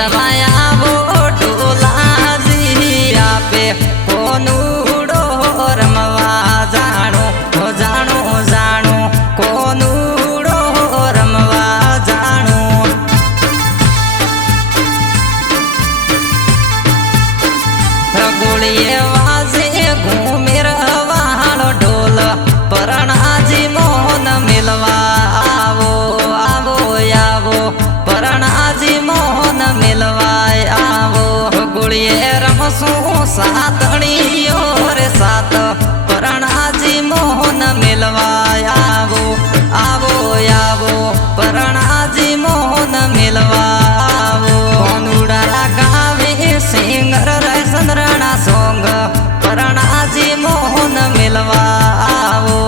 मिलवाया वो ढोलाजी आपे कोनूड़ो रमवा जानो जानो जानो कोनूड़ो रमवा जानो गोलिये वाजे घूमे रवानो ढोल परणाजी मोहन मिलवा आवो आवो आवो परणाजी मोहन मिलवाय आवो गोलिये रमसू सातणियो रे सात परणाजी मोहन मिलवाय आवो आवो आवो परणाजी मोहन मिलवा आवो कोनुड़ा गावे सिंगर चंद्रणा सोंग परणाजी मोहन मिलवा आवो।